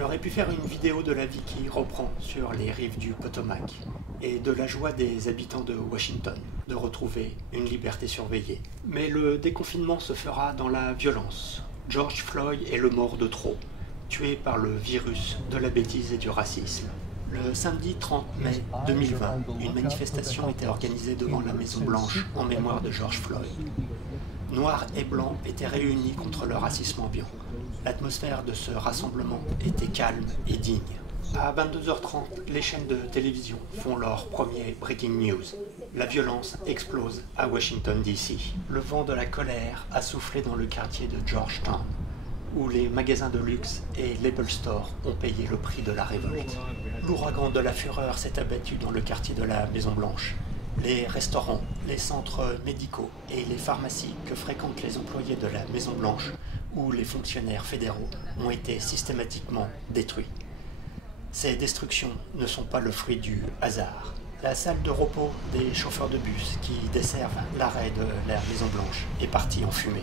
J'aurais pu faire une vidéo de la vie qui reprend sur les rives du Potomac et de la joie des habitants de Washington de retrouver une liberté surveillée. Mais le déconfinement se fera dans la violence. George Floyd est le mort de trop, tué par le virus de la bêtise et du racisme. Le samedi 30 mai 2020, une manifestation était organisée devant la Maison-Blanche en mémoire de George Floyd. Noirs et Blancs étaient réunis contre le racisme ambiant. L'atmosphère de ce rassemblement était calme et digne. À 22h30, les chaînes de télévision font leur premier breaking news. La violence explose à Washington DC. Le vent de la colère a soufflé dans le quartier de Georgetown, où les magasins de luxe et l'Apple Store ont payé le prix de la révolte. L'ouragan de la fureur s'est abattu dans le quartier de la Maison-Blanche. Les restaurants, les centres médicaux et les pharmacies que fréquentent les employés de la Maison-Blanche ou les fonctionnaires fédéraux ont été systématiquement détruits. Ces destructions ne sont pas le fruit du hasard. La salle de repos des chauffeurs de bus qui desservent l'arrêt de la Maison-Blanche est partie en fumée.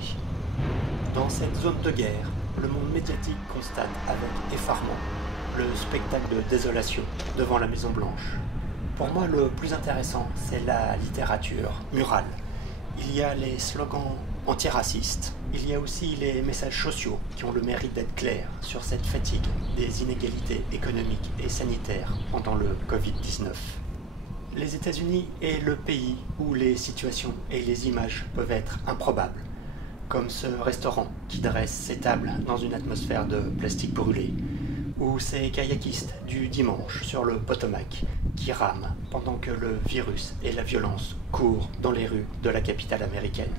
Dans cette zone de guerre, le monde médiatique constate avec effarement le spectacle de désolation devant la Maison-Blanche. Pour moi, le plus intéressant, c'est la littérature murale. Il y a les slogans antiracistes. Il y a aussi les messages sociaux qui ont le mérite d'être clairs sur cette fatigue des inégalités économiques et sanitaires pendant le Covid-19. Les États-Unis est le pays où les situations et les images peuvent être improbables, comme ce restaurant qui dresse ses tables dans une atmosphère de plastique brûlé, ou ces kayakistes du dimanche sur le Potomac qui rament pendant que le virus et la violence courent dans les rues de la capitale américaine.